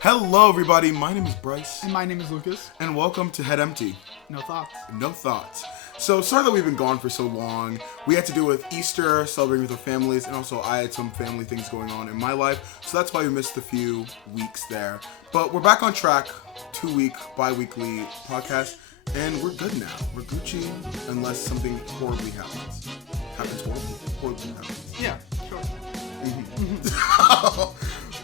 Hello, everybody. My name is Bryce. And my name is Lucas. And welcome to Head Empty. No thoughts. No thoughts. So, sorry that we've been gone for so long. We had to deal with Easter, celebrating with our families, and also I had some family things going on in my life. So that's why we missed a few weeks there. But we're back on track. 2-week, bi-weekly podcast. And we're good now. We're Gucci, unless something horribly happens. Horribly happens. Yeah, sure.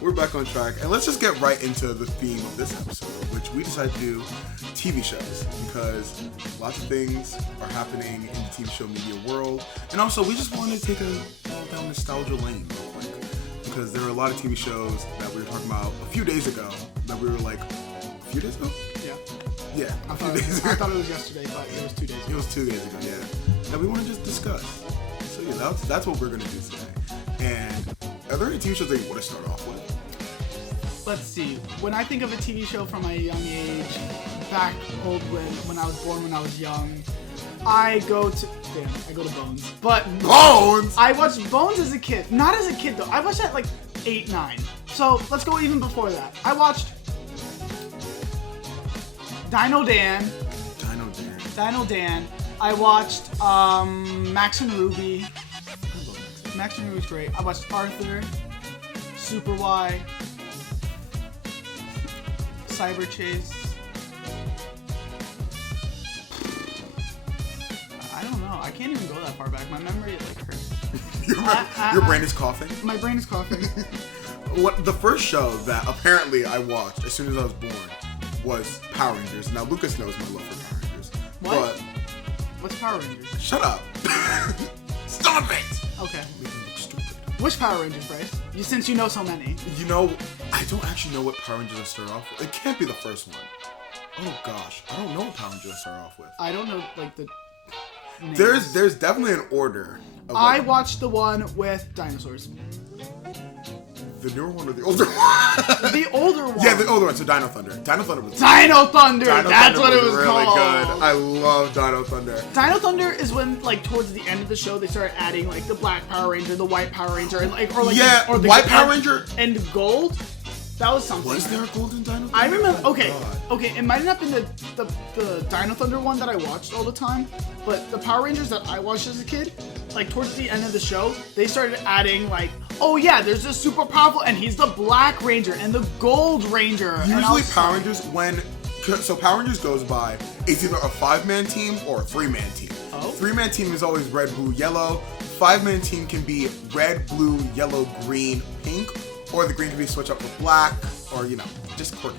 We're back on track, and let's just get right into the theme of this episode, which we decided to do TV shows, because lots of things are happening in the TV show media world, and also we just wanted to take a down nostalgia lane real quick, because there were a lot of TV shows that we were talking about a few days ago that we were like, a few days ago? Yeah, I thought it was yesterday, but it was 2 days ago. It was 2 days ago, yeah. That we want to just discuss. So yeah, that's what we're going to do today. And are there any TV shows that you want to start off with? Let's see. When I think of a TV show from a young age, back when I was born, when I was young, I go to Bones. But Bones? I watched Bones as a kid. Not as a kid, though. I watched that like 8, 9. So let's go even before that. I watched Dino Dan. I watched Max and Ruby. Max and Ruby's great. I watched Arthur, Super Y, Cyber Chase. I don't know. I can't even go that far back. My memory like hurts. Your brain is coughing? My brain is coughing. The first show that apparently I watched as soon as I was born was Power Rangers. Now Lucas knows my love for Power Rangers. What? But What's Power Rangers? Shut up. Stop it! Okay. Make me look stupid. Which Power Rangers, Bryce? Since you know so many. You know, I don't actually know what Power Rangers I start off with. It can't be the first one. Oh gosh, I don't know what Power Rangers I start off with. I don't know, like, the names. There's definitely an order. Of, I watched the one with dinosaurs. The newer one or the older one? The older one. Yeah, the older one. So Dino Thunder. Dino Thunder was Dino Thunder! Dino That's Thunder what it was really called. Good. I love Dino Thunder. Dino Thunder is when, like, towards the end of the show, they started adding, like, the Black Power Ranger, the White Power Ranger, and, like, or the White Power Ranger and Gold. That was something. Was there a golden Dino Thunder? I remember. Oh okay, God. okay. It might not have been the Dino Thunder one that I watched all the time, but the Power Rangers that I watched as a kid, like towards the end of the show, they started adding like, oh yeah, there's this super powerful, and he's the Black Ranger and the Gold Ranger. Usually Power Rangers Power Rangers goes by, it's either a 5-man team or a 3-man team. Oh. 3-man team is always red, blue, yellow. 5-man team can be red, blue, yellow, green, pink, or the green can be switched up for black, or just quirky.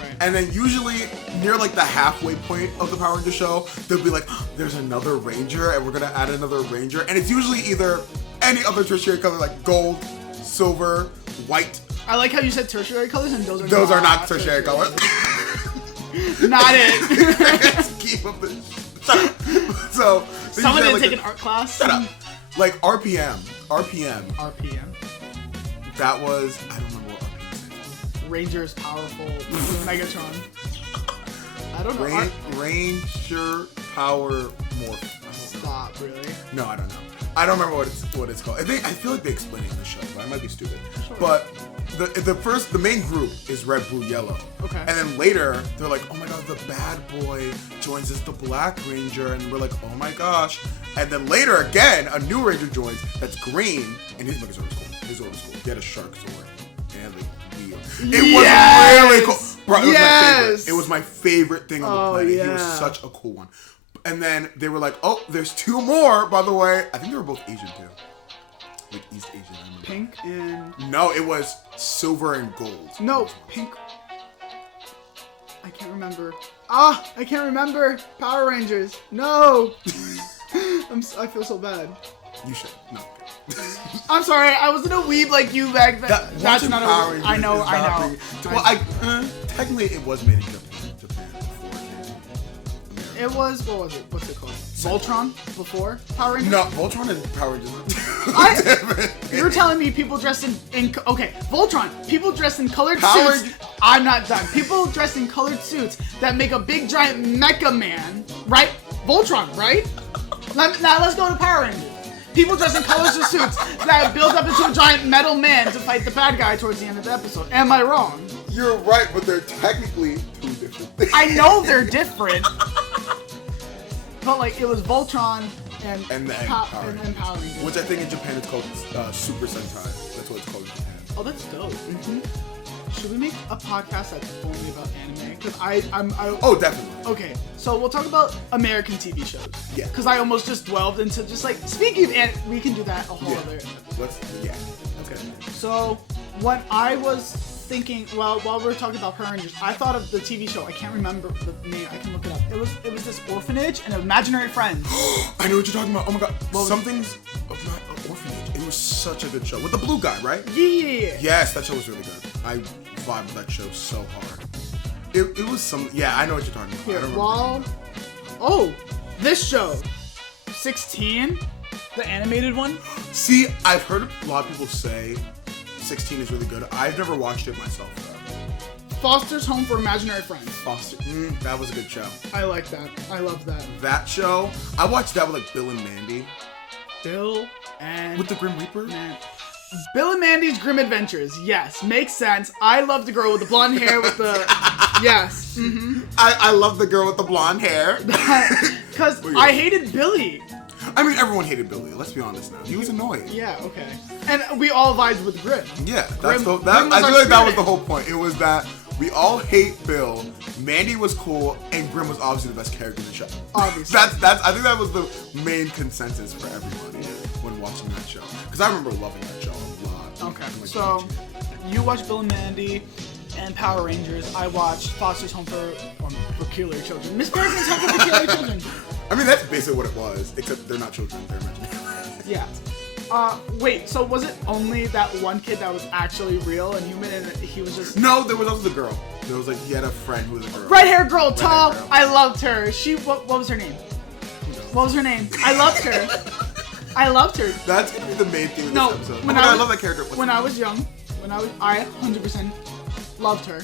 Right. And then usually near like the halfway point of the Power Ranger show, they'll be like, oh, there's another Ranger, and we're gonna add another Ranger, and it's usually either any other tertiary color like gold, silver, white. I like how you said tertiary colors, and those are not tertiary colors. Not it. Keep up the. Shut up. So someone didn't take an art class. Shut up. Like RPM. That was, I don't remember what RPM is. Ranger is powerful. Megatron. I don't know. Ranger Power Morph. Stop, really? No, I don't know. I don't remember what it's called. I feel like they explain it in the show, but I might be stupid. Sure. But the main group is red, blue, yellow. Okay. And then later they're like, oh my god, the bad boy joins as the Black Ranger, and we're like, oh my gosh. And then later again, a new Ranger joins that's green, and his sword was cool. His sword was cool. He had a shark sword and like wheel. It was really cool. Bro, it was my favorite. It was my favorite thing on the planet. Yeah. He was such a cool one. And then they were like, oh, there's 2 more, by the way. I think they were both Asian, too. Like East Asian. I remember. Pink and... No, it was silver and gold. No, pink. I can't remember. I can't remember. Power Rangers. No. I feel so bad. You should. No. I'm sorry. I wasn't a weeb like you back then. That's not Power a... Rangers I know. Well, technically, it was made in Japan before it was, what was it? What's it called? Voltron before Power Rangers? No, Voltron and Power Rangers are different. You're telling me people dressed in okay, Voltron, people dressed in colored Power suits. I'm not done. People dressed in colored suits that make a big giant mecha man, right? Voltron, right? Now let's go to Power Rangers. People dressed in colors of suits that build up into a giant metal man to fight the bad guy towards the end of the episode. Am I wrong? You're right, but they're technically two different things. I know they're different. But like it was Voltron and Power Rangers. Which I think in Japan it's called Super Sentai. That's what it's called in Japan. Oh, that's dope. Should we make a podcast that's only about anime? Because I'm Oh, definitely. Okay, so we'll talk about American TV shows. Yeah. Because I almost just delved into just like speaking of anime, we can do that a whole other. Okay. So when I was thinking, while we were talking about Power Rangers, I thought of the TV show. I can't remember the name. I can look it up. It was this orphanage and imaginary friends. I know what you're talking about. Oh my god. Something's not an orphanage. It was such a good show with the blue guy, right? Yeah. Yes, that show was really good. I vibed with that show so hard. It was some. Yeah, I know what you're talking about. Oh, this show, 16, the animated one. See, I've heard a lot of people say 16 is really good. I've never watched it myself though. Foster's Home for Imaginary Friends. That was a good show. I like that. I love that. That show, I watched that with like Bill and Mandy. Bill and with the Grim Reaper. Bill and Mandy's Grim Adventures. Yes, makes sense. I love the girl with the blonde hair with the yes. I love the girl with the blonde hair. Because I hated Billy. I mean, everyone hated Billy. Let's be honest now. He was annoying. Yeah, okay. And we all vibed with Grim. Yeah, I feel like that was the whole point. It was that we all hate Bill. Mandy was cool, and Grim was obviously the best character in the show. Obviously. I think that was the main consensus for everybody when watching that show. Because I remember loving that show a lot. Okay, so you watched Bill and Mandy and Power Rangers. I watched Foster's Home for Peculiar Children. Miss Peregrine's Home for Peculiar Children. I mean, that's basically what it was, except they're not children, they're imaginary. Yeah. Wait, so was it only that one kid that was actually real and human and he was just... No, there was also the girl. There was like, he had a friend who was a girl. Red-haired girl, tall. I loved her. What was her name? What was her name? I loved her. I loved her. That's gonna be the main theme of this episode. I love that character. I was young, I 100% loved her.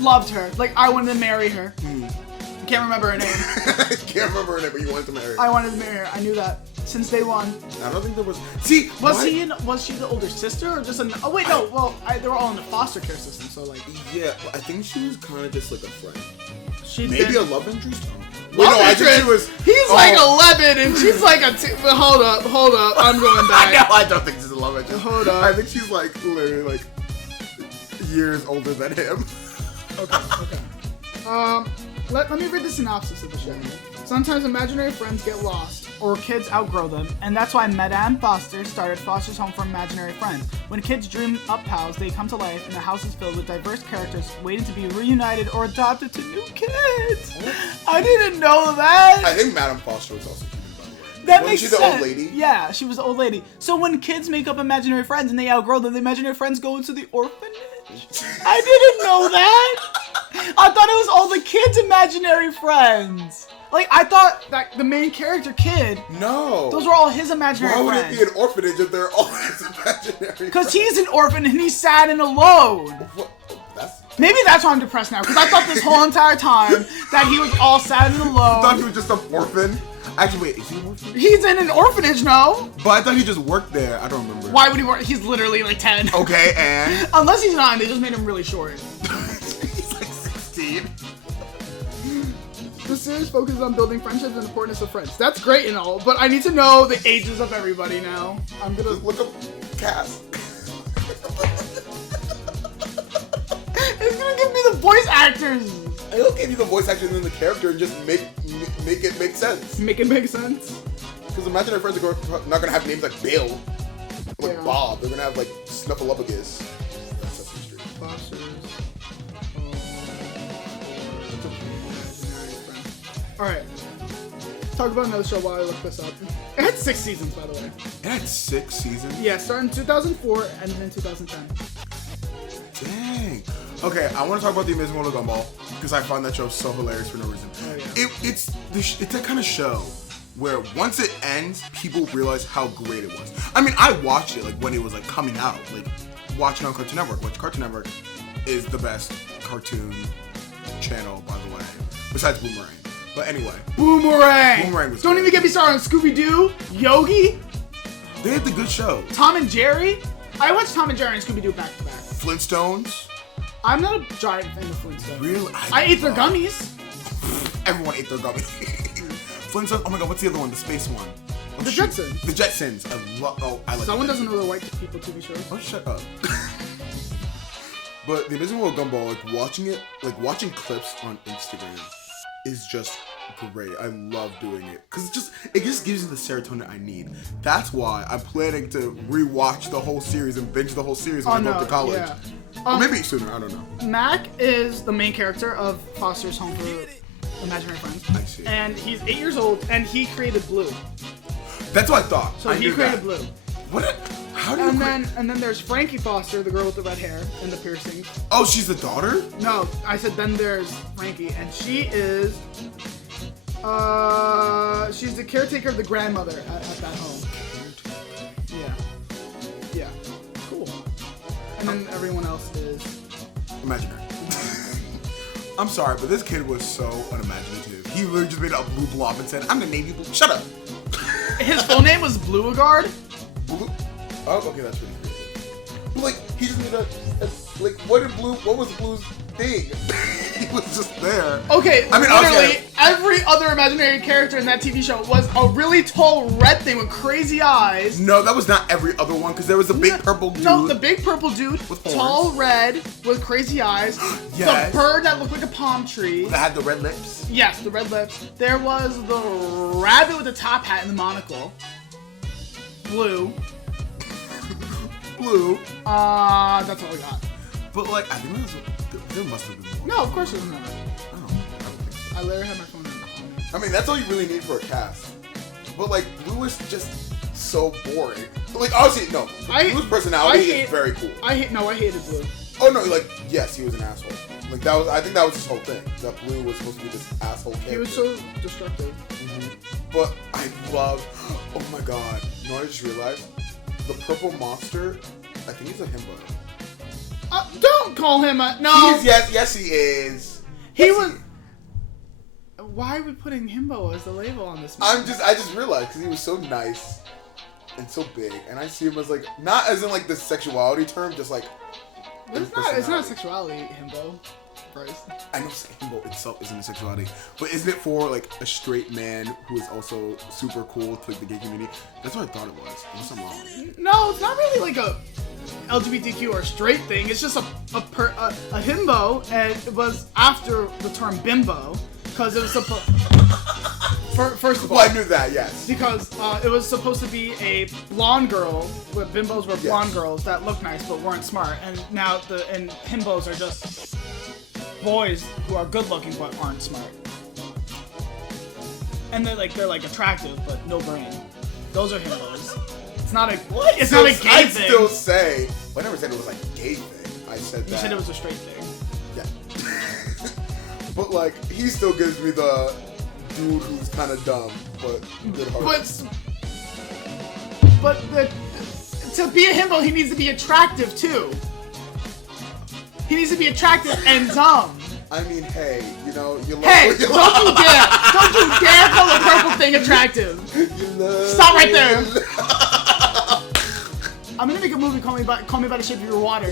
Loved her. Like, I wanted to marry her. I can't remember her name. I can't remember her name, but you wanted to marry her. I wanted to marry her. I knew that since day one. I don't think there was... See, was she the older sister or just oh wait, no. Well, they were all in the foster care system, so like... Yeah, I think she was kind of just like a friend. She'd maybe a love interest? I think she was... He's like 11 and she's like a... Hold up. I'm going back. I don't think she's a love interest. Hold up. I think she's like literally like years older than him. Okay. Let me read the synopsis of the show. Sometimes imaginary friends get lost, or kids outgrow them, and that's why Madame Foster started Foster's Home for Imaginary Friends. When kids dream up pals, they come to life, and the house is filled with diverse characters waiting to be reunited or adopted to new kids. I didn't know that. I think Madame Foster was also human, by the way. That makes sense. Wasn't she the old lady? Yeah, she was the old lady. So when kids make up imaginary friends and they outgrow them, the imaginary friends go into the orphanage? I didn't know that. I thought it was all the kids' imaginary friends. Like, I thought that the main character, Kid... No. Those were all his imaginary friends. Why would it be an orphanage if they're all his imaginary friends? Because he's an orphan and he's sad and alone. Maybe that's why I'm depressed now, because I thought this whole entire time that he was all sad and alone. I thought he was just an orphan? Actually, wait, is he an orphan? He's in an orphanage, no? But I thought he just worked there. I don't remember. Why would he work? He's literally like 10. Okay, and? Unless he's 9, they just made him really short. He's like 16. The series focuses on building friendships and the importance of friends. That's great and all, but I need to know the ages of everybody now. I'm gonna... Just look up cast. It's gonna give me the voice actors. It'll give you the voice actors and the character and just make it make sense. Make it make sense. Because imaginary friends are not gonna have names like Bill, like Bob. They're gonna have like Snuffleupagus. Fosters. All right. Talk about another show while I look this up. It had 6 seasons, by the way. It had 6 seasons? Yeah, starting in 2004 and then 2010. Dang. Okay, I want to talk about The Amazing World of Gumball because I find that show so hilarious for no reason. Oh, yeah. It's that kind of show where once it ends, people realize how great it was. I mean, I watched it like when it was like coming out, like watching on Cartoon Network, which Cartoon Network is the best cartoon channel, by the way, besides Boomerang. But anyway, Boomerang was Don't great. even get me started on Scooby-Doo, Yogi. They had the good shows. Tom and Jerry. I watched Tom and Jerry and Scooby-Doo back to back. Flintstones. I'm not a giant fan of Flintstones. Really? I ate their gummies. Everyone ate their gummies. Flintstones. Oh my god, what's the other one? The space one. Oh, The shoot. Jetsons. The Jetsons. I like. Someone that. doesn't know the white people TV shows. Oh, shut up. But the Amazing World of Gumball, watching clips on Instagram is just great. I love doing it because it just gives you the serotonin I need. That's why I'm planning to rewatch the whole series and binge the whole series when I go up to college. Yeah. Or maybe sooner. I don't know. Mac is the main character of Foster's Home for Imaginary Friends. I see. And he's 8 years old, and he created Blue. That's what I thought. So I he knew created that. Blue. What? How do you? And then there's Frankie Foster, the girl with the red hair and the piercings. Oh, she's the daughter? No, I said then there's Frankie, and she is she's the caretaker of the grandmother at that home. Yeah. Cool. And then everyone else is Imaginary. I'm sorry, but this kid was so unimaginative. He literally just made a blue blob and said, "I'm gonna name you Blue." Shut up. His full name was Bluegard. Blue? Oh, okay, that's really creative. But like, he just made what was Blue's thing? He was just there. Okay, I mean, literally every other imaginary character in that TV show was a really tall red thing with crazy eyes. No, that was not every other one, because there was a big purple dude. No, the big purple dude, with horns. tall red with crazy eyes. Yes. The bird that looked like a palm tree. that had the red lips. Yes, the red lips. There was the rabbit with the top hat and the monocle. Blue. Blue. That's all I got. But like, I think there must have been more. No, of course there's not. I don't think so. I literally have my phone on me. I mean, that's all you really need for a cast. But like, Blue is just so boring. Like, obviously, no. Blue's personality is very cool. I hated Blue. Oh no, like, yes, he was an asshole. Like, I think that was his whole thing. That Blue was supposed to be this asshole character. He was so destructive. But I love, oh my god, you know what I just realized? The purple monster, I think he's a himbo. Don't call him a, no. Yes he is. He was, why are we putting himbo as the label on this man? I just realized, because he was so nice and so big, and I see him as like, not as in like the sexuality term, just like, It's not a sexuality, himbo. Bryce. I know himbo itself isn't a sexuality, but isn't it for like a straight man who is also super cool to like the gay community? That's what I thought it was. Unless I'm wrong. No, it's not really like a LGBTQ or straight thing. It's just a himbo, and it was after the term bimbo, because it was supposed. First of all, Well, I knew that, yes. because it was supposed to be a blonde girl, where bimbos were blonde girls that looked nice but weren't smart, and now and himbos are just boys who are good looking but aren't smart, and they're like attractive but no brain. Those are himbos. It's not a It's not a gay I'd thing. still say, well, I never said it was like a gay thing. I said that. You said it was a straight thing. Yeah. But like, he still gives me the dude who's kind of dumb but good heart. But to be a himbo, he needs to be attractive too. He needs to be attractive and dumb. I mean, hey, you know, you love. Hey, what you don't you dare call the purple thing attractive. Stop right there. I'm gonna make a movie. Call me by the shape of your water.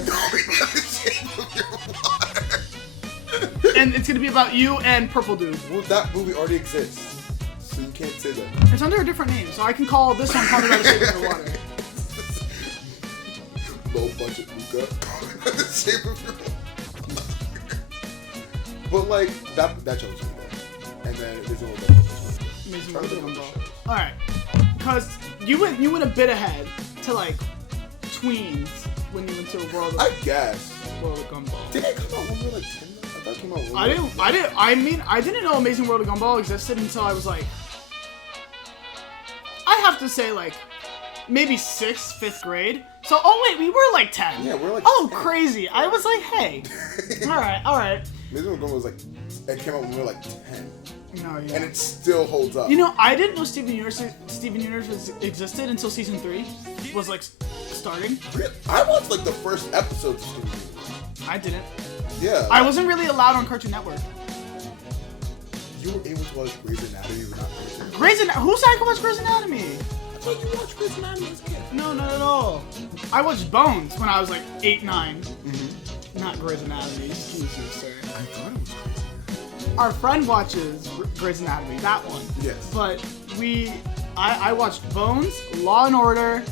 And it's gonna be about you and Purple Dude. Well, that movie already exists, so you can't say that. It's under a different name, so I can call this one Call Me by the Shape of Your Water. Low budget Luca. The shape of your water. But like, that show was really good. And then there's a little bit of Amazing World of Gumball. Alright. Because you went a bit ahead to like tweens when you went to World of Gumball. Did it come out when we were like 10? I thought it came out when we were like I didn't know Amazing World of Gumball existed until I was like, I have to say like maybe 6th, 5th grade. So, oh wait, we were like 10. Yeah, we were like 10. Crazy. I was like, hey. Alright. Amazing World of Gumball was like, it came out when we were like 10. No, yeah. And it still holds up. You know, I didn't know Steven Universe existed until season 3 was like starting. Really? I watched like the first episode of Steven Universe. I didn't. Yeah. I wasn't really allowed on Cartoon Network. You were able to watch Grey's Anatomy, but not Grey's Anatomy? Who said I could watch Grey's Anatomy? I thought you watched Grey's Anatomy as a kid. No, not at all. I watched Bones when I was like 8, 9. Mm-hmm. Not Grey's Anatomy. Excuse you, sir. I thought it was crazy. Our friend watches Grey's Anatomy. That one. Yes. But I watched Bones, Law and Order,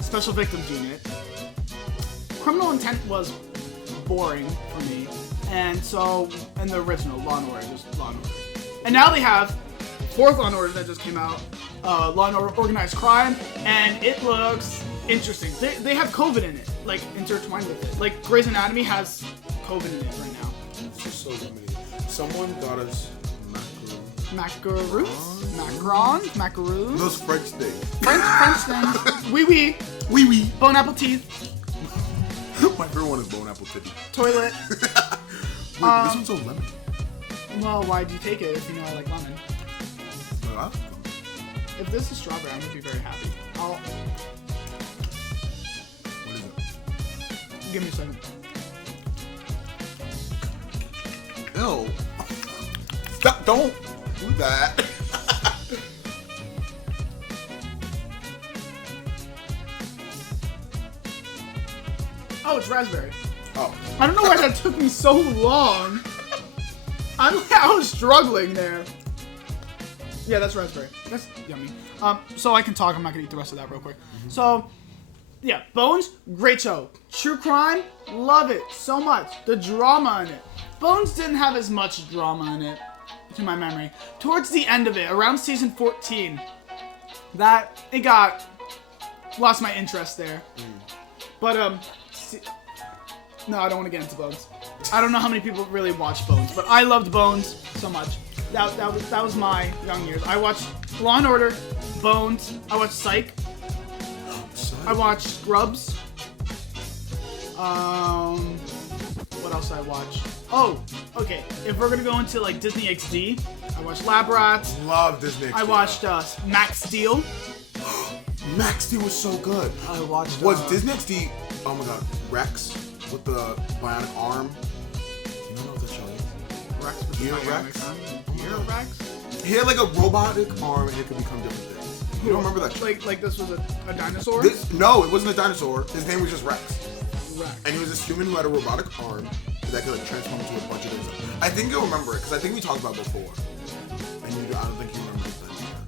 Special Victims Unit. Criminal Intent was boring for me, and the original Law and Order, just Law and Order. And now they have fourth Law and Order that just came out, Law and Order Organized Crime, and it looks interesting. They have COVID in it, like intertwined with it. Like Grey's Anatomy has COVID in it right now. It's just so limited. Someone got us macaroons. Those French things. French things. Oui. Bon appetit. My favorite one is bone apple titty. Toilet. Wait, this one's so lemon. Well, why'd you take it if you know I like lemon? No, I like lemon. If this is strawberry, I'm gonna be very happy. What is it? Give me a second. Ew. Stop, don't do that. Oh, it's raspberry. Oh. I don't know why that took me so long. I was struggling there. Yeah, that's raspberry. That's yummy. So I can talk. I'm not gonna eat the rest of that real quick. So, yeah, Bones, great show. True crime, love it so much. The drama in it. Bones didn't have as much drama in it, to my memory. Towards the end of it, around season 14, lost my interest there. But no, I don't want to get into Bones. I don't know how many people really watch Bones, but I loved Bones so much. That was my young years. I watched Law and Order, Bones. I watched Psych. I watched Scrubs. What else did I watch? Oh, okay. If we're gonna go into like Disney XD, I watched Lab Rats. Love Disney XD. I watched Max Steel. Max Steel was so good. I watched. Was Disney XD? Oh my God, Rex with the bionic arm. You don't know what that show is? Rex with the Rex? Hero Rex? He had like a robotic arm and it could become different things. You don't remember that show? Like this was a dinosaur? No, it wasn't a dinosaur. His name was just Rex. Rex. And he was this human who had a robotic arm that could like transform into a bunch of things. I think you'll remember it because I think we talked about it before. And I don't think you remember it then either.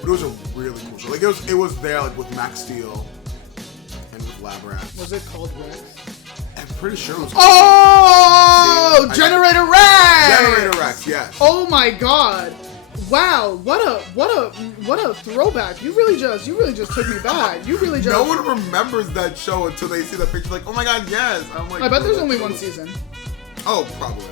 But it was a really cool show. Like it was there like with Max Steel and with Lab Rats. Was it called Rex? I'm pretty sure it was. Oh, Generator Rex! Generator Rex, yes. Oh my God! Wow, what a throwback! You really just took me back. You really just. No one remembers that show until they see the picture. Like, oh my God, yes! I'm like, I bet there's only one season. Oh, probably.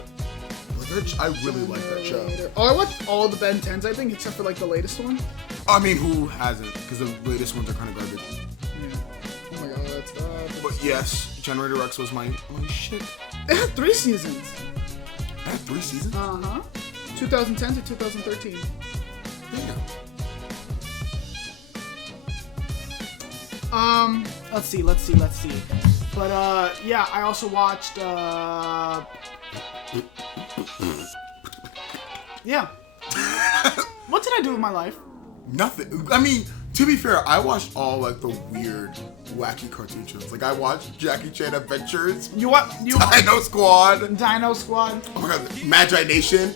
I really like that show. Oh, I watched all the Ben 10s, I think, except for like the latest one. I mean, who hasn't? Because the latest ones are kind of garbage. Yeah. Oh my God, that's But yes, Generator Rex was my shit. It had 3 seasons. It had 3 seasons? 2010 to 2013. Damn. Let's see. But yeah, I also watched yeah. What did I do with my life? Nothing. I mean, to be fair, I watched all like the weird, wacky cartoon shows. Like I watched Jackie Chan Adventures. You what? Dino Squad. Dino Squad. Oh my God, Magi Nation.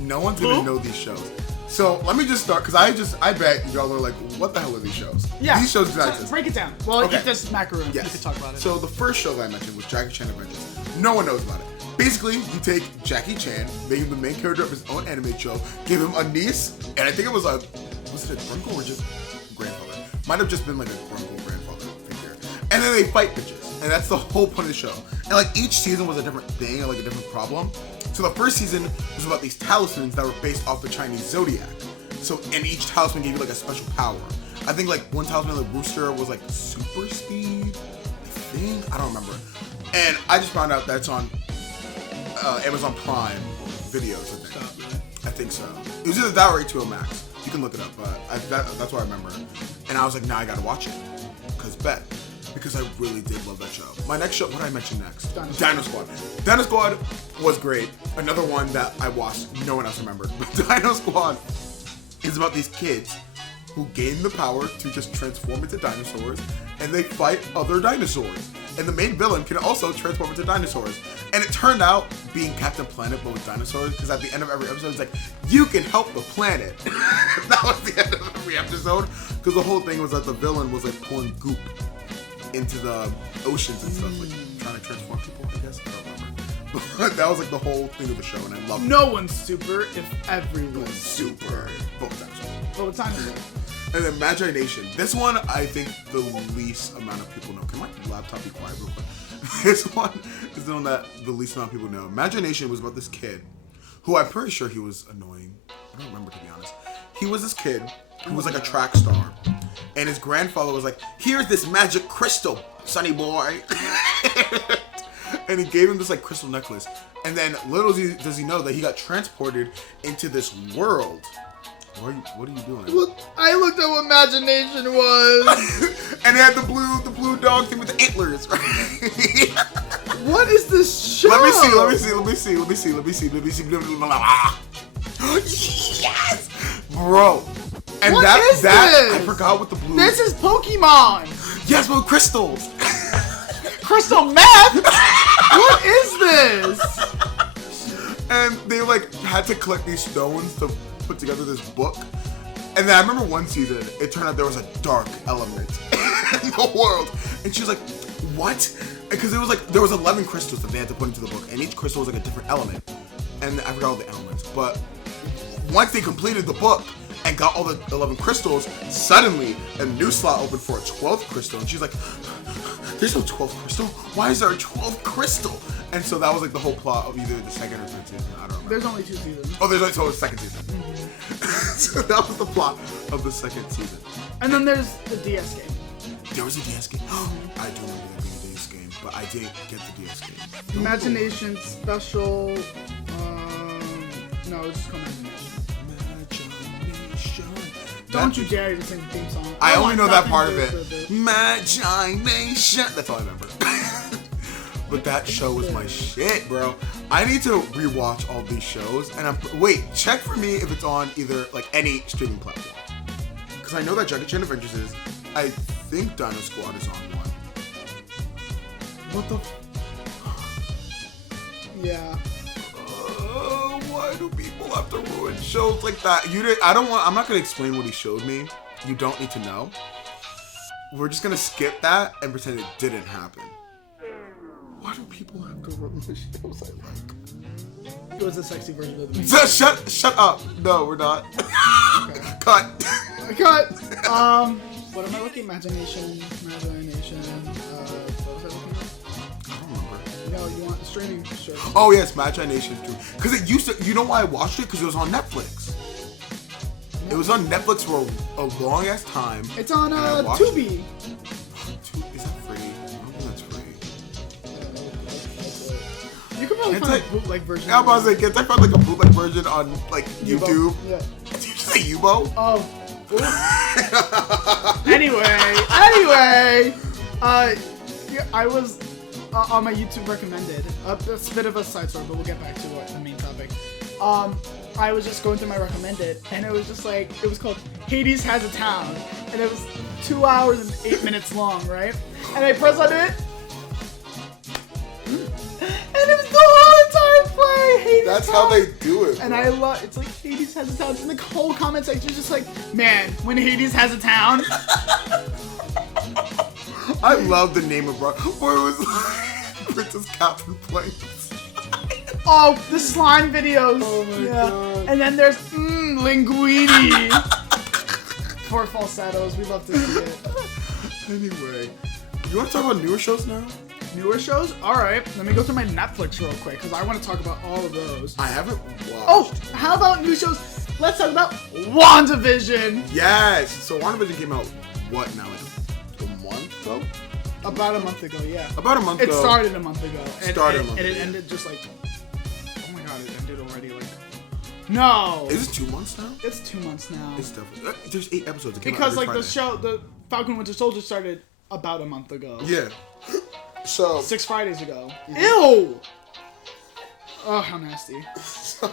No one's gonna know these shows. So let me just start, because I bet y'all are like, what the hell are these shows? Yeah. These shows exist. Break it down. Well, Okay. eat this macaroon. Yes. You can talk about it. So the first show that I mentioned was Jackie Chan Adventures. No one knows about it. Basically, you take Jackie Chan, make him the main character of his own anime show, give him a niece, and I think it was it a grandpa or just grandfather? Might have just been like a grandfather figure. And then they fight bitches. And that's the whole point of the show. And like each season was a different thing, or like a different problem. So the first season was about these talismans that were based off the Chinese zodiac. So, and each talisman gave you like a special power. I think like one talisman, the rooster, was like super speed, I think. I don't remember. And I just found out that's on Amazon Prime videos, I think. I think so. It was either that or A2O Max. You can look it up, but that's what I remember. And I was like, nah, I gotta watch it. Because I really did love that show. My next show, what did I mention next? Dino Squad. Dino Squad was great. Another one that I watched, no one else remembered. But Dino Squad is about these kids who gain the power to just transform into dinosaurs, and they fight other dinosaurs. And the main villain can also transform into dinosaurs. And it turned out being Captain Planet, but with dinosaurs, because at the end of every episode, it's like, you can help the planet. That was the end of every episode. Because the whole thing was that the villain was like pouring goop into the oceans and stuff, like trying to transform people, I guess. I don't remember. But that was like the whole thing of the show, and I loved it. No one's super if everyone's Super. Both times. Both times. And then Magi Nation. This one, I think the least amount of people know. Can my laptop be quiet real quick? This one is the one that the least amount of people know. Magi Nation was about this kid who I'm pretty sure he was annoying. I don't remember, to be honest. He was this kid who was like a track star. And his grandfather was like, here's this magic crystal, sonny boy. And he gave him this like crystal necklace. And then little does he know that he got transported into this world. What are you doing? Look, I looked at what Imagination was. And it had the blue dog thing with the antlers, right? What is this show? Let me see. Yes! Bro. And What that is this? I forgot what the blue. This is Pokemon. Yes, but with crystals. Crystal meth? What is this? And they like had to collect these stones to put together this book. And then I remember one season, it turned out there was a dark element in the world. And she was like, what? Because it was like, there was 11 crystals that they had to put into the book. And each crystal was like a different element. And I forgot all the elements. But once they completed the book and got all the 11 crystals, suddenly a new slot opened for a 12th crystal. And she's like, there's no 12th crystal. Why is there a 12th crystal? And so that was like the whole plot of either the second or third season. I don't remember. There's only 2 seasons. Oh, there's only the second season. So that was the plot of the second season. And then there's the DS game. There was a DS game. I do remember there being a DS game, but I didn't get the DS game. Imagination Special. No, it's just called Imagination. Imagination. Don't you dare to sing the theme song. I only know that nothing part of to do it. with Imagination. That's all I remember. But that show was my shit, bro. I need to rewatch all these shows. And wait, check for me if it's on either like any streaming platform. Because I know that Jackie Chan Adventures is. I think Dino Squad is on one. What the? Yeah. Why do people have to ruin shows like that? I'm not gonna explain what he showed me. You don't need to know. We're just gonna skip that and pretend it didn't happen. Why do people have to ruin the shows I like? It was a sexy version of the movie. Shut up. No, we're not. Okay. Cut. What am I looking? Imagination. What was I looking at? I don't remember. No, you want streaming shows. Oh yes, Magi Nation too. Because it used to. You know why I watched it? Because it was on Netflix. It was on Netflix for a long ass time. It's on Tubi. Is that free? I don't think that's free. You can probably find a bootleg version. Yeah, I'm about to say, can't I find like a bootleg version on like YouTube? Yeah. Did you say Yubo? Oh. Anyway, I was on my YouTube recommended. It's a bit of a side story, but we'll get back to the main topic. I was just going through my recommended, and it was just like, it was called Hades Has a Town, and it was 2 hours and 8 minutes long, right? And I pressed on it, and it was the whole entire play. Hades That's Town. how they do it. And I love, it's like Hades Has a Town, and the whole comment section is just like, man, when Hades has a town. I love the name of bro. Where it was like Princess Catherine Plains. Oh, the slime videos. Oh my god. And then there's linguini. For falsettos, we love to see it. Anyway, you want to talk about newer shows now? Newer shows? Alright, let me go through my Netflix real quick, because I want to talk about all of those. I haven't watched. Oh, how about new shows? Let's talk about WandaVision. Yes. So WandaVision came out, what now? Like a month ago? About a month ago, yeah. About a month It ago. started a month ago. And it ago. ended just like, oh my god, it ended already like, no. Is it 2 months now? It's 2 months now. It's definitely. There's 8 episodes. It came out Because every like the Friday. show, the Falcon Winter Soldier started about a month ago. Yeah. So 6 Fridays ago. Ew! Oh, how nasty. So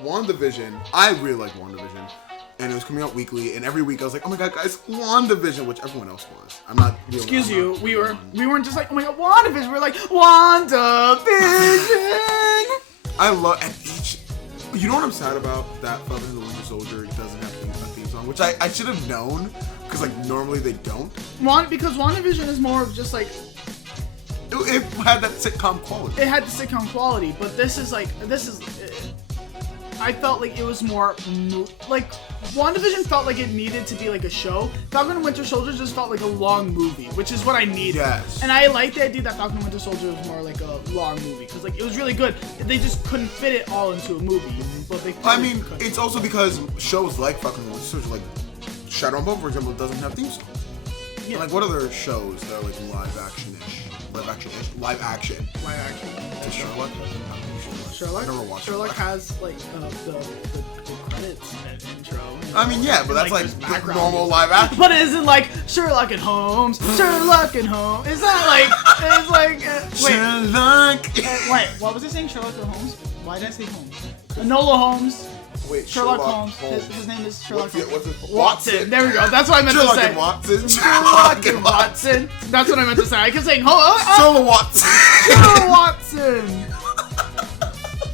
WandaVision, I really like WandaVision. and it was coming out weekly. And every week I was like, oh my god, guys, WandaVision, which everyone else was. I'm not. Excuse you. We weren't just like, oh my god, WandaVision. We're like WandaVision. I love and each. You know what I'm sad about? That Falcon and the Winter Soldier doesn't have a theme song, which I should have known because like normally they don't. Because WandaVision is more of just like. It had that sitcom quality. It had the sitcom quality, but this is. I felt like it was more like WandaVision felt like it needed to be like a show. Falcon and Winter Soldier just felt like a long movie, which is what I needed. Yes. And I like the idea that Falcon and Winter Soldier was more like a long movie because like it was really good. They just couldn't fit it all into a movie. But it's also because shows like Falcon and Winter Soldier, like Shadow and Bone, for example, doesn't have theme songs. Yeah. And like what other shows that are like live action? Is Sherlock? I never watched Sherlock has like the credits and intro. I mean, yeah, but that's like normal live action. But it isn't like Sherlock and Holmes. Sherlock and Holmes. Is that like? It's like Sherlock. Wait, what was I saying? Sherlock and Holmes? Why did I say Holmes? Enola Holmes. Wait, Sherlock Holmes. His name is Sherlock Holmes. What's it? Watson. There we go. That's what I meant to say. Sherlock and Watson. That's what I meant to say. I kept saying, Sherlock Watson. Sherlock Watson.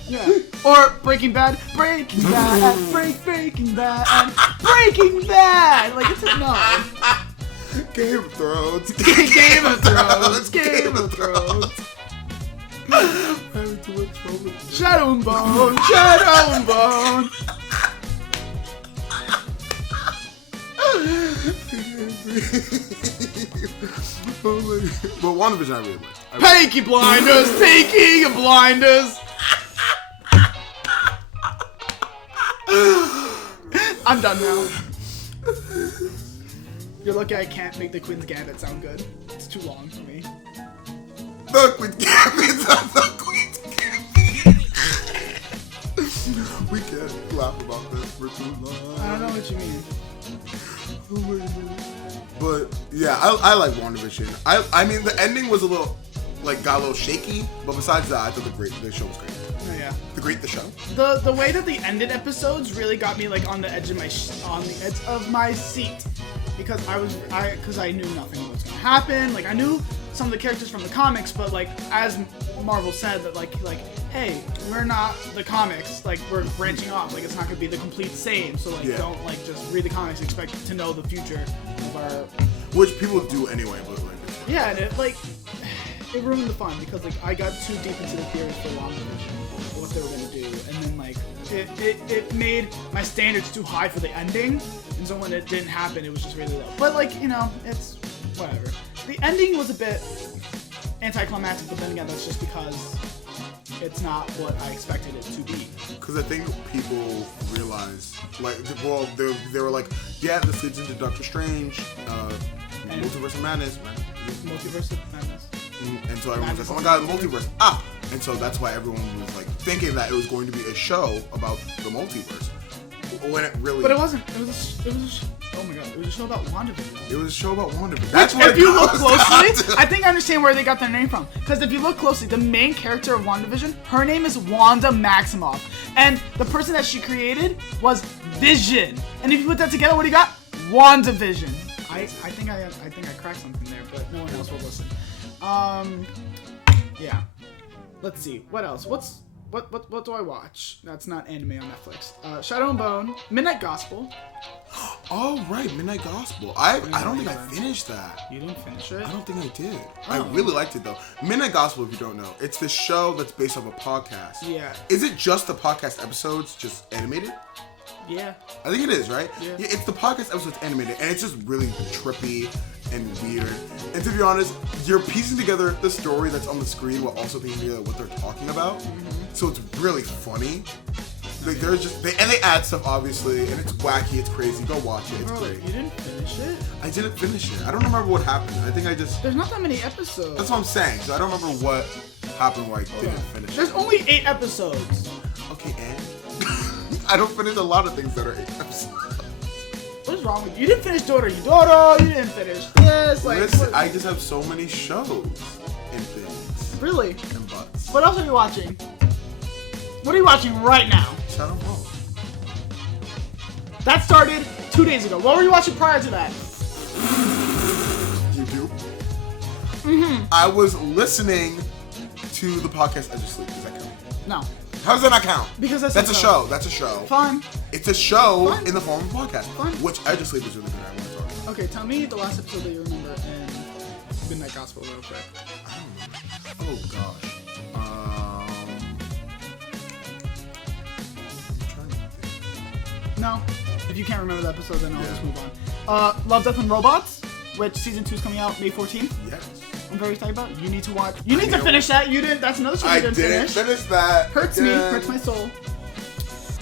Yeah. Or Breaking Bad. Breaking Bad. Breaking Bad. Breaking Bad. Like, it's a no. Game of Thrones. Game of Thrones. Game of Thrones. Shadow and Bone. Shadow and Bone. But WandaVision I really liked. Peaky Blinders. Peaky Blinders. I'm done now. You're lucky I can't make the Queen's Gambit sound good. It's too long for me. The Queen's Gambit. The Queen's Gambit. We can't laugh about this for too long. I don't know what you mean. But yeah, I like WandaVision. I mean the ending was a little got a little shaky, but besides that, I thought the show was great. Oh yeah. The show. The way that they ended episodes really got me like on the edge of my seat because I knew nothing was gonna happen. Like I knew some of the characters from the comics, but like as Marvel said that like hey, we're not the comics. Like we're branching off. Like it's not gonna be the complete same. So like don't like just read the comics. Expect to know the future of our. Which people do anyway, but like. Yeah, and it ruined the fun because like I got too deep into the theory for WandaVision, what they were gonna do, and then like it made my standards too high for the ending, and so when it didn't happen, it was just really low. But like it's whatever. The ending was a bit anticlimactic, but then again, that's just because it's not what I expected it to be. Because I think people realize, they were like, yeah, this leads into Doctor Strange, Multiverse of Madness, Multiverse of Madness. And so everyone was like, oh my god, multiverse. And so that's why everyone was like thinking that it was going to be a show about the multiverse. When it really. But it wasn't. It was a oh my god, it was a show about WandaVision. It was a show about WandaVision. That's what if you look closely, I think I understand where they got their name from. Because if you look closely, the main character of WandaVision, her name is Wanda Maximoff. And the person that she created was Vision. And if you put that together, what do you got? WandaVision. I think I cracked something there, but no one else will listen. Yeah. Let's see. What else? What do I watch? That's not anime on Netflix. Shadow and Bone, Midnight Gospel. Oh right, Midnight Gospel. I don't think I finished that. You didn't finish it? I don't think I did. I really liked it though. Midnight Gospel, if you don't know, it's the show that's based off a podcast. Yeah. Is it just the podcast episodes, just animated? Yeah. I think it is, right? Yeah. It's the podcast episodes animated, and it's just really trippy and weird. And to be honest, you're piecing together the story that's on the screen while also piecing together what they're talking about. Mm-hmm. So it's really funny. Like they add stuff obviously, and it's wacky, it's crazy. Go watch it. It's great. You didn't finish it? I didn't finish it. I don't remember what happened. I think I just. There's not that many episodes. That's what I'm saying. So I don't remember what happened where I didn't finish. There's only 8 episodes. Okay, and I don't finish a lot of things that are 8 episodes. What is wrong with you? You didn't finish Doro. You didn't finish this. Like, listen, I just have so many shows and things. Really? And butts. What else are you watching? What are you watching right now? Shadow and Bone. That started 2 days ago. What were you watching prior to that? YouTube. I was listening to the podcast I Just Sleep. Does that count? No. How does that not count? Because that's a show. That's a show. Fine. It's a show Fine. in the form of a podcast. Fine. Which I Just Sleep is really good. I want to talk about. Okay, tell me the last episode that you remember in Midnight Gospel real quick. I don't know. Oh gosh. I'm trying to think. No. If you can't remember the episode, then I'll just move on. Love, Death, and Robots, which season 2 is coming out May 14th. Yes. I'm very excited about it. You need to watch. You need to finish that. You didn't. That's another show you didn't finish. Finish that. Hurts me. Hurts my soul.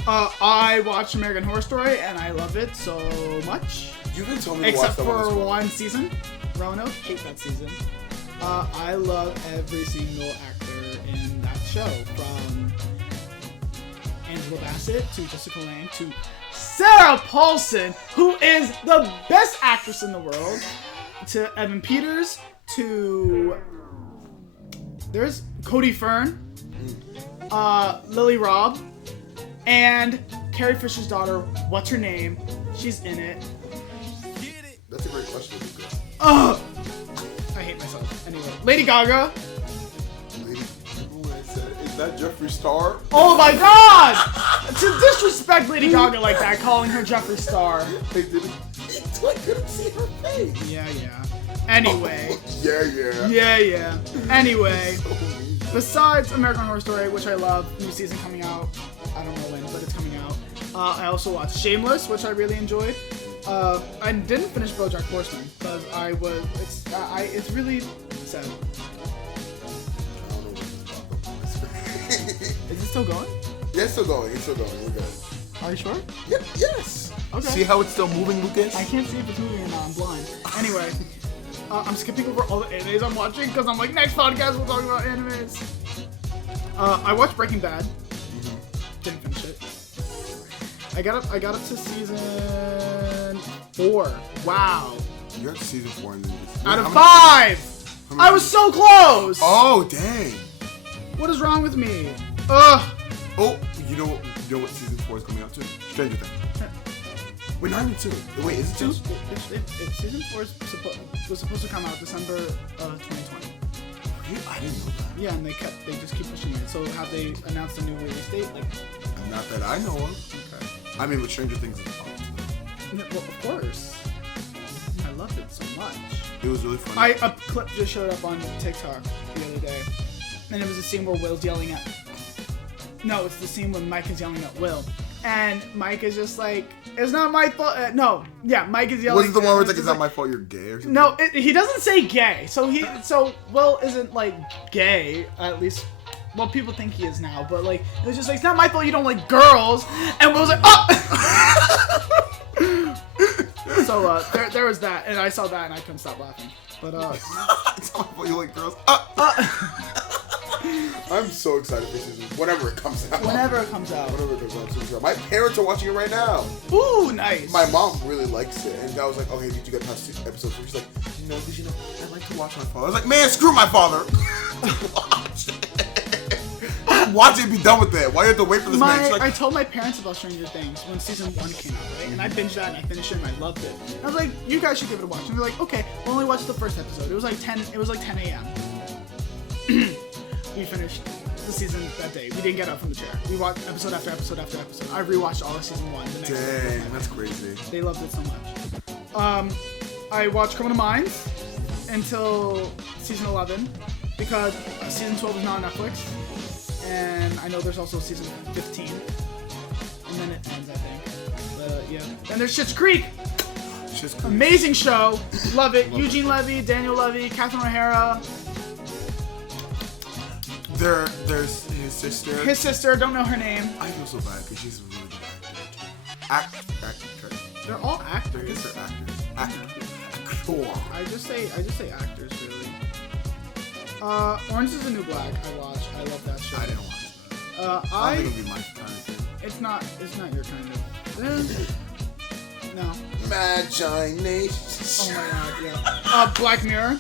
I watched American Horror Story and I love it so much. You didn't tell me to watch Except that for one. one season. Roanoke, hate that season. I love every single actor in that show, from Angela Bassett to Jessica Lange to Sarah Paulson, who is the best actress in the world, to Evan Peters, to there's Cody Fern, Lily Robb, and Carrie Fisher's daughter. What's her name? She's in it. That's a great question. Ugh! I hate myself. Anyway, Lady Gaga. Is that Jeffree Star? Oh my God! To disrespect Lady Gaga like that, calling her Jeffree Star. They didn't. I couldn't see her face. Yeah. Anyway. Yeah. Anyway. Besides American Horror Story, which I love, new season coming out. I don't know when, but it's coming out. I also watched Shameless, which I really enjoyed. I didn't finish BoJack Horseman because it's really sad. Is it still going? Yeah, it's still going. We're good. Are you sure? Yep. Yes. Okay. See how it's still moving, Lucas? I can't see if it's moving or not. I'm blind. Anyway, I'm skipping over all the animes I'm watching because I'm like, next podcast we'll talk about animes. I watched Breaking Bad. Didn't finish it. I got up to season 4. Wow. You're at season 4 and then Out of 5! I was so close! Oh, dang. What is wrong with me? Ugh. Oh, you know what season 4 is coming out to? Stranger Things. Wait, not even 2. Wait, is it 2? Season 4 was supposed to come out December 2020. Really? I didn't know that. Yeah, and they just keep pushing it. So have they announced a new release date? Not that I know of. Okay. I mean, with Stranger Things, it's Well, of course. I loved it so much. It was really funny. A clip just showed up on TikTok the other day, and it was a scene where Will's yelling at. No, it's the scene when Mike is yelling at Will, and Mike is just like, "It's not my fault." Mike is yelling. Was it the one where it's like, "It's not my fault, you're gay" or something? No, he doesn't say gay. So Will isn't like gay, at least. Well, people think he is now, but like it was just like, it's not my fault you don't like girls, and Will's like, oh. So there was that, and I saw that, and I couldn't stop laughing. But it's not my fault you like girls. I'm so excited for season whenever it comes out. My parents are watching it right now. Ooh, nice. My mom really likes it, and I was like, "Oh, hey, did you get past episode 4?" She's like, "No, because I like to watch my father." I was like, "Man, screw my father." Watch it, be done with it. Why do you have to wait for this man? She's like, I told my parents about Stranger Things when season 1 came out, right? And I binged that and I finished it and I loved it. And I was like, you guys should give it a watch. And they're like, okay, we'll only watch the first episode. It was like 10 a.m. We finished the season that day. We didn't get up from the chair. We watched episode after episode after episode. I rewatched all of season 1. The next dang, that's crazy. They loved it so much. I watched Criminal Minds until season 11 because season 12 is not on Netflix. And I know there's also season 15. And then it ends, I think. But yeah. Then there's Schitt's Creek. Amazing show. Love it. Eugene Levy, Daniel Levy, Catherine O'Hara. There's his sister. His sister, don't know her name. I feel so bad because she's a really good actor. Actress. They're all actors. I guess they're actors. Actor. I just say actors, really. Orange is the New Black. I love that show. I didn't watch that. I don't think it would be my kind of thing. It's not your kind of. No. Imagination. Oh my god, yeah. Black Mirror.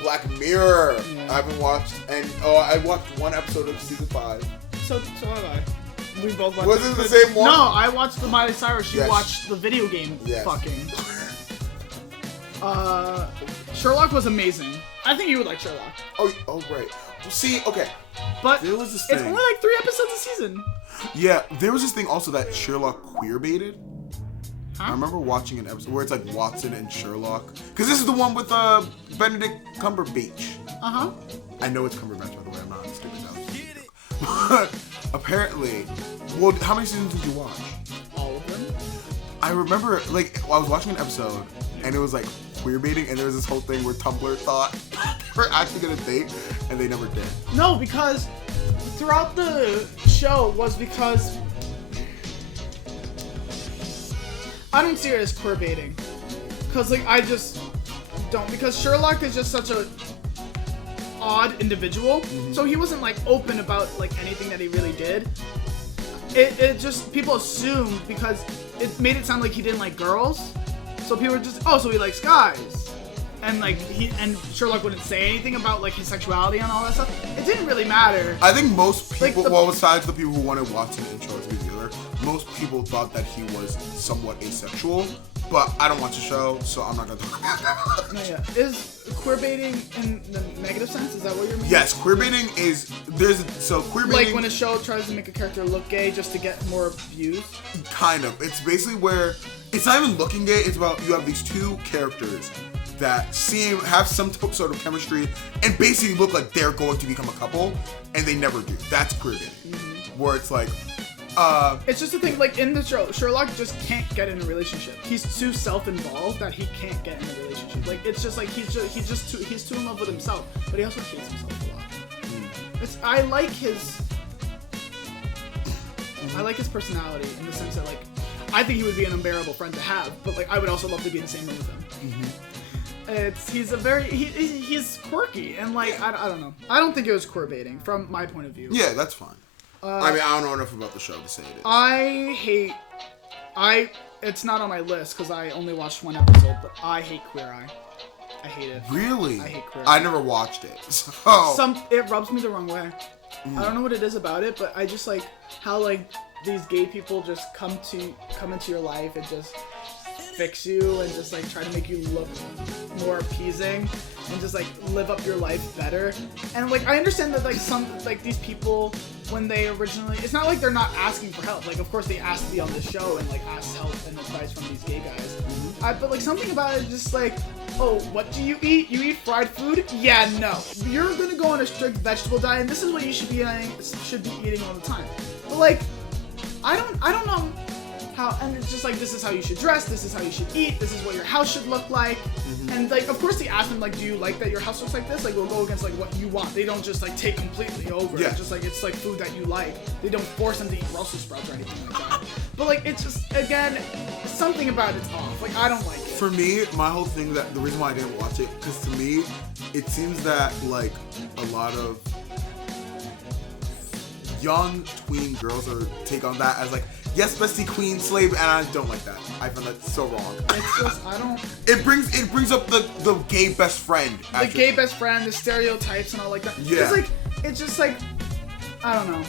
Black Mirror. Yeah. I haven't watched, and I watched one episode of season 5. So have I. We both watched. Was it the same one? No, I watched the Miley Cyrus. She Yes. watched the video game. Yes. Fucking. Sherlock was amazing. I think you would like Sherlock. Oh right. See, okay. But there was this it's thing. only like 3 episodes a season. Yeah, there was this thing also that Sherlock queerbaited. Huh? I remember watching an episode where it's like Watson and Sherlock. Because this is the one with Benedict Cumberbatch. Uh-huh. I know it's Cumberbatch, by the way. I'm not stupid now. But apparently, well, how many seasons did you watch? All of them. I remember, like, I was watching an episode, and it was like queerbaiting, and there was this whole thing where Tumblr thought they were actually gonna date, and they never did. No, because throughout the show was because I don't see it as queer baiting. Cause like I just don't, because Sherlock is just such a odd individual. So he wasn't like open about like anything that he really did. It just, people assumed because it made it sound like he didn't like girls. So people were just, oh, so he likes guys. And like Sherlock wouldn't say anything about like his sexuality and all that stuff. It didn't really matter. I think most people, Like well, besides the people who wanted Watson and Charles to be together, most people thought that he was somewhat asexual. But I don't watch the show, so I'm not gonna talk about that. No, yeah. Is queerbaiting in the negative sense? Is that what you're meaning? Yes, queerbaiting is queerbaiting. Like when a show tries to make a character look gay just to get more views? Kind of. It's basically where it's not even looking gay. It's about you have these two characters that have some sort of chemistry and basically look like they're going to become a couple, and they never do. That's queerbaiting, where it's like. It's just a thing, like in the show, Sherlock just can't get in a relationship. He's too self-involved that he can't get in a relationship. Like it's just like he's too in love with himself, but he also hates himself a lot. I like his personality in the sense that like I think he would be an unbearable friend to have, but like I would also love to be in the same room with him. He's quirky and like I don't know. I don't think it was queer baiting from my point of view. Yeah, that's fine. I mean, I don't know enough about the show to say it is. It's not on my list because I only watched 1 episode, but I hate Queer Eye. I hate it. Really? I hate Queer Eye. I never watched it. So. It rubs me the wrong way. I don't know what it is about it, but I just like how like these gay people just come into your life and just fix you and just like try to make you look more appeasing and just like live up your life better. And like I understand that like some like these people when they originally, it's not like they're not asking for help. Like of course they ask to be on this show and like ask help and advice from these gay guys. But like something about it is just like, oh, what do you eat? You eat fried food? Yeah, no. You're gonna go on a strict vegetable diet and this is what you should be eating all the time. But like I don't know how, and it's just like, this is how you should dress, this is how you should eat, this is what your house should look like. And like of course they ask them like, do you like that your house looks like this? Like we'll go against like what you want. They don't just like take completely over. Yeah. It's just like it's like food that you like. They don't force them to eat Brussels sprouts or anything like that. But like it's just, again, something about it's off. Like I don't like it. For me, my whole thing, that the reason why I didn't watch it, because to me it seems that like a lot of young tween girls are take on that as like, yes, bestie, queen, slave, and I don't like that. I find that so wrong. It's just, I don't. It brings up the gay best friend. The gay best friend, the stereotypes and all like that. Yeah. It's just like, I don't know.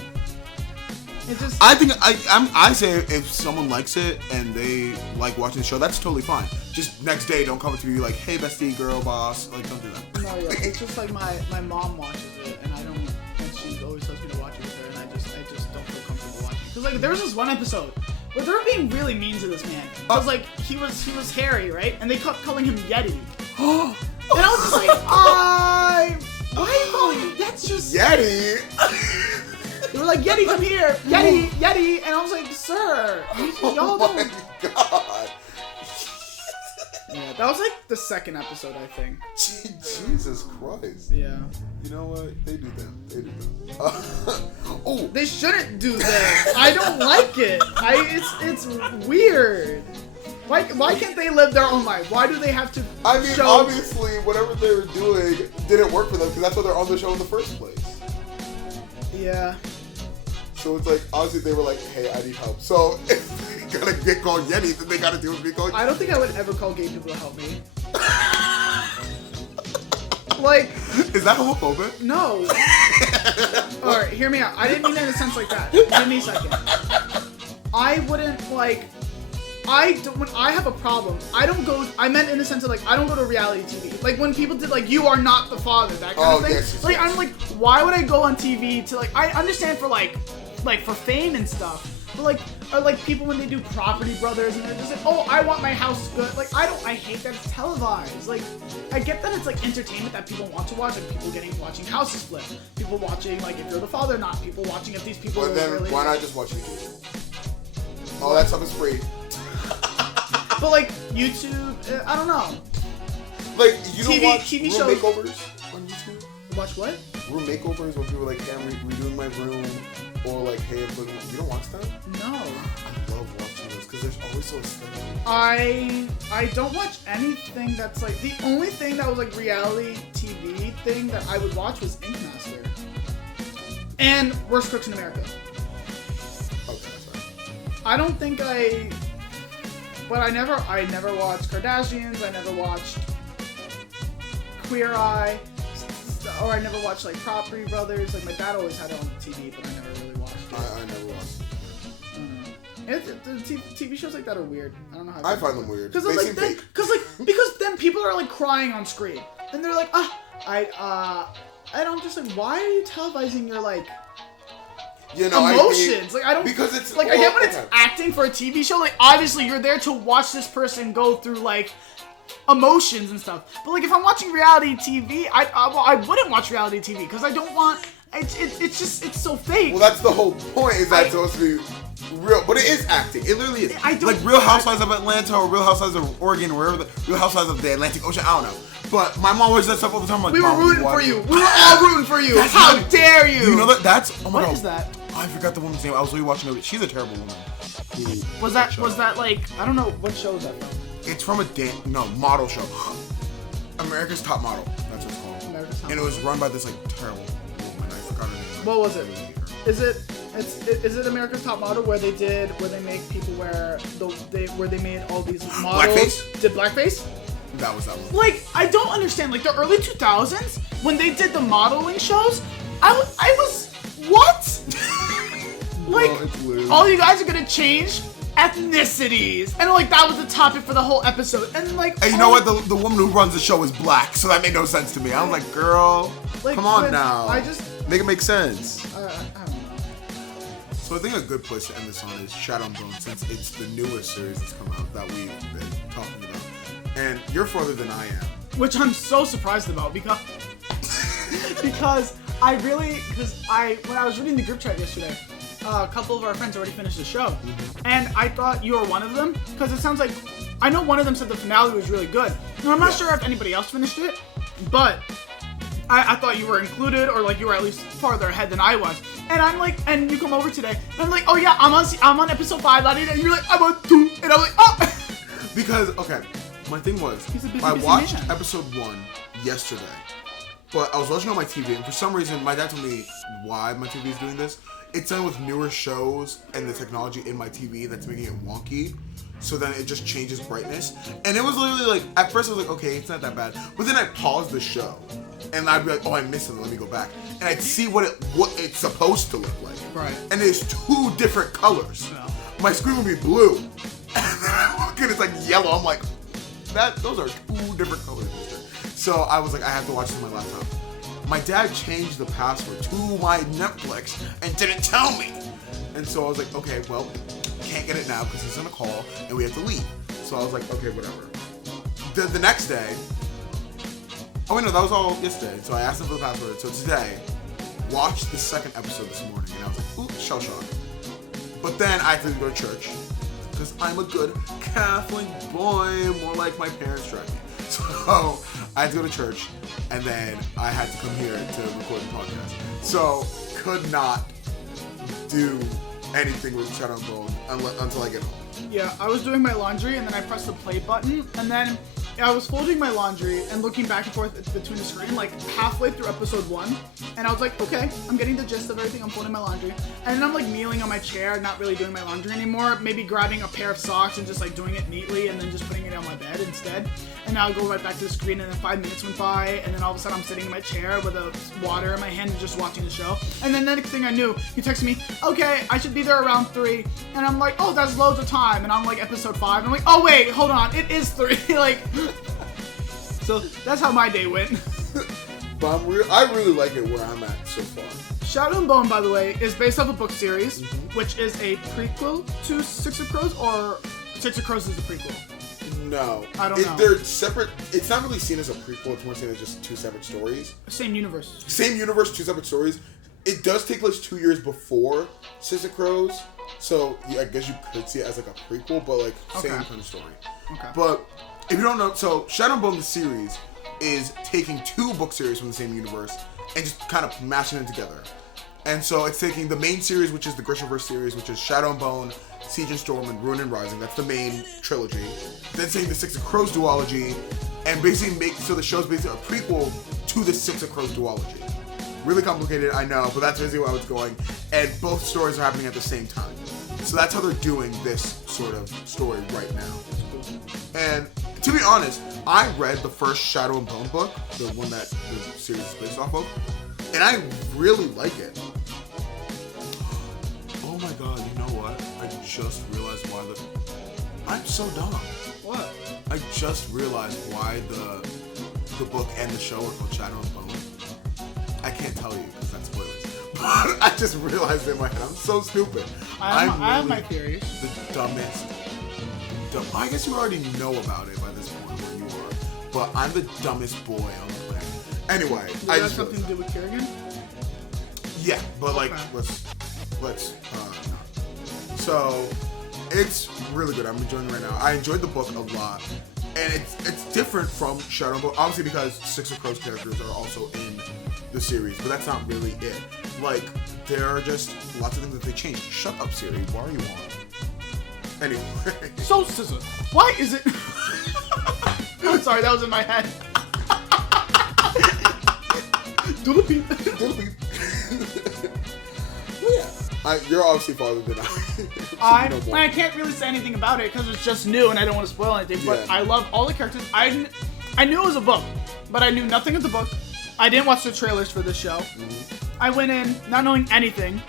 It just. I think I say if someone likes it and they like watching the show, that's totally fine. Just next day, don't come to me like, hey, bestie, girl, boss, like don't do that. No, yeah, it's just like my mom watches it and I don't, and she always tells me to watch it with her and I just don't feel comfortable watching. Cause like there was this one episode where they were being really mean to this man. Cause like he was hairy, right? And they kept calling him Yeti. And I was just like, why are you calling him? That's just Yeti. They were like, Yeti, come here, Yeti, and I was like, sir, y'all don't. Oh my god. Yeah, that was like the 2nd episode, I think. Jesus Christ. Yeah. You know what? They do them. Oh. They shouldn't do that. I don't like it. It's weird. Why can't they live their own life? Why do they have to? I mean, obviously, whatever they were doing didn't work for them because that's why they're on the show in the first place. Yeah. So it's like, obviously they were like, hey, I need help. So if they gotta get called Yeti, then they gotta deal with me called Yeti. I don't think I would ever call gay people to help me. Like, is that homophobic? no. Alright, hear me out. I didn't mean it in a sense like that. Give me a second. I wouldn't, like... when I have a problem, I meant in the sense of, like, I don't go to reality TV. Like, when people did, like, you are not the father, that kind of thing. Yes, like, I'm like, why would I go on TV to, like, I understand for, like, for fame and stuff. But, like, or, like, people when they do Property Brothers and they're just like, oh, I want my house good. Like, I hate that it's televised. Like, I get that it's, like, entertainment that people want to watch. Like, people watching houses flip. People watching, like, if you're the father or not. People watching if these people But then, really... why not just watch YouTube? All that stuff is free. But, like, YouTube, I don't know. Like, you don't watch TV room shows. makeovers on YouTube? Watch what? Room makeovers when people are like, hey, I'm redoing my room. Or like, hey, you don't watch that? No. I love watching those because there's always so aesthetic. I don't watch anything that's like, the only thing that was like reality TV thing that I would watch was Ink Master. And Worst Cooks in America. Okay, sorry. I don't think but I never watched Kardashians, I never watched Queer Eye, or I never watched like Property Brothers. Like my dad always had it on the TV, but I never really watched it. I never watched it. The TV shows like that are weird. I don't know how. I find them weird. Because then people are like crying on screen, and they're like, I'm just like, why are you televising your like emotions? Like I don't because it's like I get when it's acting for a TV show. Like obviously you're there to watch this person go through like emotions and stuff. But like if I'm watching reality TV, I wouldn't watch reality TV because I don't want. It's so fake. Well, that's the whole point. Is that it's supposed to be real, but it is acting. It literally is. Like Real Housewives of Atlanta or Real Housewives of Oregon or wherever Real Housewives of the Atlantic Ocean. I don't know. But my mom always does stuff all the time. Like, we were rooting for you. We were all rooting for you. How dare you? You know that? That's oh my god. What is that? Oh, I forgot the woman's name. I was really watching it. She's a terrible woman. Was that like I don't know what show is that from? It's from a model show. America's Top Model. That's what it's called. America's Top and it was run by this like terrible woman. I forgot her name. What was it? Is it America's Top Model where they make people wear where they made all these models blackface? Did blackface? That was that one. Like I don't understand. Like the early 2000s when they did the modeling shows, I was what? Like all you guys are gonna change ethnicities, and like that was the topic for the whole episode. And like, and you know what? The woman who runs the show is black, so that made no sense to me. I'm like, girl, like, come on now. Make it make sense. I don't know. So I think a good place to end this on is Shadow and Bone, since it's the newest series that's come out that we've been talking about, and you're further than I am. Which I'm so surprised about because when I was reading the group chat yesterday. A couple of our friends already finished the show, and I thought you were one of them because it sounds like I know one of them said the finale was really good. And I'm not sure if anybody else finished it, but I thought you were included, or like you were at least farther ahead than I was. And I'm like, and you come over today, and I'm like, oh yeah, I'm on episode 5, and you're like, I'm on 2, and I'm like, oh. Because my thing was I watched episode 1 yesterday, but I was watching on my TV, and for some reason my dad told me why my TV is doing this. It's done with newer shows and the technology in my TV that's making it wonky. So then it just changes brightness. And it was literally like, at first I was like, okay, it's not that bad. But then I paused the show. And I'd be like, oh, I missed something, let me go back. And I'd see what it's supposed to look like. Right. And there's 2 different colors. Yeah. My screen would be blue. And then I look and it's like yellow. I'm like, those are 2 different colors. So I was like, I have to watch this on my laptop. My dad changed the password to my Netflix and didn't tell me. And so I was like, okay, well, can't get it now because he's on a call and we have to leave. So I was like, okay, whatever. The next day, oh wait, no, that was all yesterday. So I asked him for the password. So today, watched the 2nd episode this morning and I was like, ooh, shell shock. But then I had to go to church because I'm a good Catholic boy, more like my parents drive me. So I had to go to church, and then I had to come here to record the podcast. So could not do anything with Shadow and Bone until I get home. Yeah, I was doing my laundry, and then I pressed the play button, and then I was folding my laundry and looking back and forth between the screen, like halfway through episode 1, and I was like, okay, I'm getting the gist of everything. I'm folding my laundry, and then I'm like kneeling on my chair, not really doing my laundry anymore. Maybe grabbing a pair of socks and just like doing it neatly, and then just putting it on my bed instead. And now I'll go right back to the screen, and then 5 minutes went by, and then all of a sudden I'm sitting in my chair with a water in my hand and just watching the show. And then the next thing I knew, he texted me, okay, I should be there around 3, and I'm like, oh, that's loads of time, and I'm like episode 5, and I'm like, oh wait, hold on, it is 3, like. So that's how my day went. But I really like it where I'm at so far. Shadow and Bone, by the way, is based off a book series, which is a prequel to Six of Crows, or Six of Crows is a prequel? No. I don't know. They're separate. It's not really seen as a prequel. It's more seen as just 2 separate stories. Same universe. Same universe, 2 separate stories. It does take place 2 years before Six of Crows, so I guess you could see it as like a prequel, but like same kind of story. Okay. But if you don't know, so Shadow and Bone, the series, is taking 2 book series from the same universe and just kind of mashing them together. And so it's taking the main series, which is the Grishaverse series, which is Shadow and Bone, Siege and Storm, and Ruin and Rising. That's the main trilogy. Then taking the Six of Crows duology, and basically so the show's basically a prequel to the Six of Crows duology. Really complicated, I know, but that's basically where I was going. And both stories are happening at the same time. So that's how they're doing this sort of story right now. And to be honest, I read the first Shadow and Bone book, the one that the series is based off of, and I really like it. Oh my god, you know what? I just realized why I'm so dumb. What? I just realized why the book and the show are called Shadow and Bone. I can't tell you because that's spoilers. But I just realized in my head, I'm so stupid. I have my theories. The dumbest. I guess you already know about it by this point where you are. But I'm the dumbest boy on the planet. Anyway, Does that have something to do with Kerrigan? Yeah, but like, let's. So, it's really good. I'm enjoying it right now. I enjoyed the book a lot, and it's different from Shadow and Bone, obviously because Six of Crows characters are also in the series, but that's not really it. Like, there are just lots of things that they changed. Shut up, Siri. Why are you on? Anyway. So, Scissor, why is it... I'm sorry, that was in my head. Doodle beep. Doodle beep. Yeah. You're obviously farther than I. I can't really say anything about it because it's just new and I don't want to spoil anything, but I love all the characters. I knew it was a book, but I knew nothing of the book. I didn't watch the trailers for this show. I went in not knowing anything,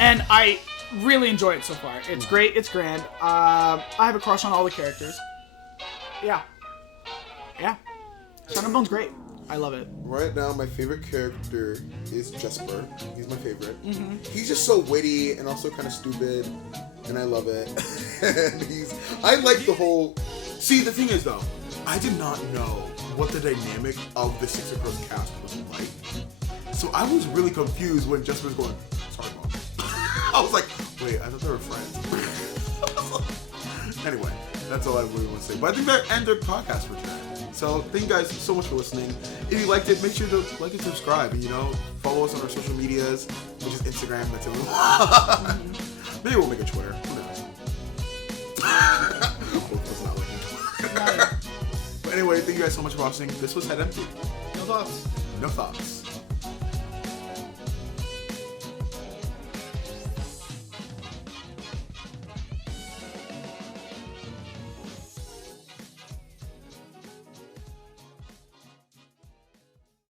and I really enjoy it so far. It's great. It's grand. I have a crush on all the characters. Yeah. Shadow and Bone's great. I love it. Right now, my favorite character is Jesper. He's my favorite. He's just so witty and also kind of stupid, and I love it. And I like the whole... See, the thing is, though, I did not know what the dynamic of the Six of Crows cast was like. So I was really confused when Jesper's going, sorry, Mom. I was like, wait, I thought they were friends. Anyway, that's all I really want to say. But I think that ends our podcast for today. So thank you guys so much for listening. If you liked it, make sure to like and subscribe. And, follow us on our social medias, which is Instagram. That's it. Maybe we'll make a Twitter. Who knows? Both of us not liking Twitter. But anyway, thank you guys so much for watching. This was Head Empty. No thoughts. No thoughts.